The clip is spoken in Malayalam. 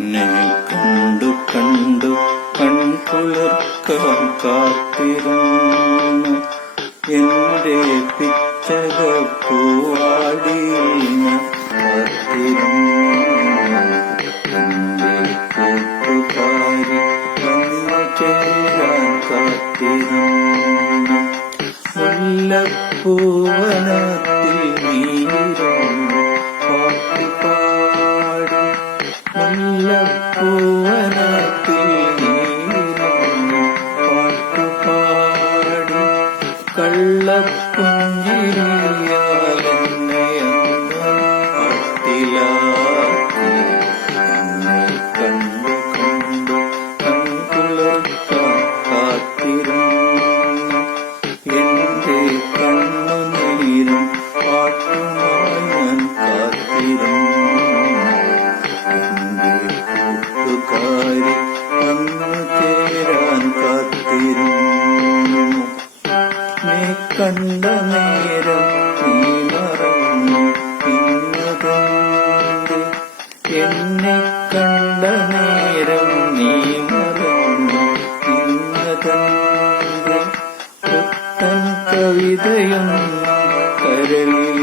നിന്നെ കണ്ടു കണ്ടു കൺകുളിർക്കാൻ കാത്തിരുന്നു എന്റെ പിച്ചകപ്പൂവാടി കാത്തിരുന്നു എന്റെ കൂട്ടുകാരി വന്നു ചേരാൻ കാത്തിരുന്നു മുല്ലപ്പൂവനത്തിൽ നീരുന്നു പാട്ടുപാടി മുല്ലപ്പൂവനത്തിൽ നീരുന്നു പാട്ടുപാടി കള്ളപ്പുഞ്ചിരിയാലെന്നെയന്ന് പാട്ടിലാക്കി എന്നെ കണ്ടു കണ്ടു കൺകുളിർക്കാൻ കാത്തിരുന്നു എന്റെ കണ്ണുനീരും പാട്ടുമായി ഞാൻ കാത്തിരുന്നു എന്റെ കൂട്ടുകാരി വന്നു ചേരാൻ കാത്തിരുന്നു നീ കണ്ട നേരം നീ മറന്നു പിന്നതുണ്ട് എന്നെ കണ്ട നേരം നീ മറന്നു പിന്നതുണ്ട് പുത്തൻ കവിതയൊന്നും കരളിൽ